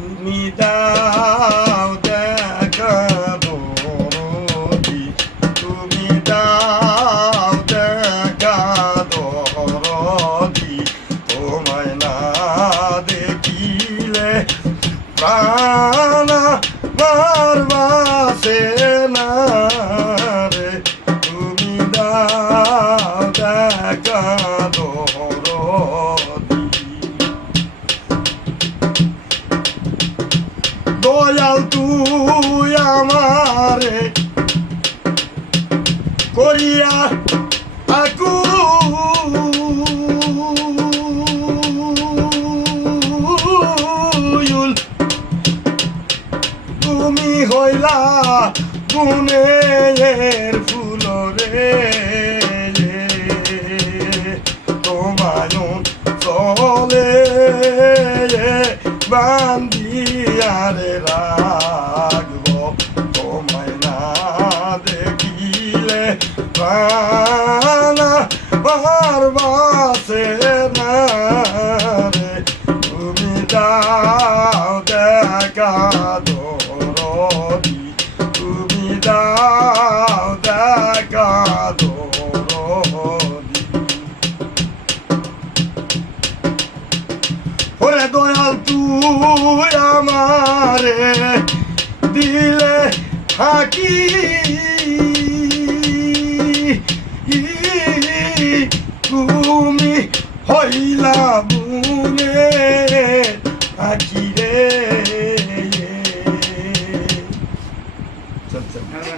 তুমি দাও দেখা দরদি, তুমি দাও দেখা দরদি, তোমায় না দেখিলে প্রাণ আমার বাসে না রে, তুমি দাও দেখা দরদি। দয়াল তুই আমারে করিয়া আকুল, তুমি হইলা গুণের ফুল রে, তোমায় চলে বান্দিয়ারে রাখব, তোমায় না দেখিলে প্রাণ আমার বাসে না রে, তুমি দাও দেখা দরদি, তুমি দাও দেখা দরদি। ওরে দয়াল তুই আমারে দিলে থাকি, তুমি হইলা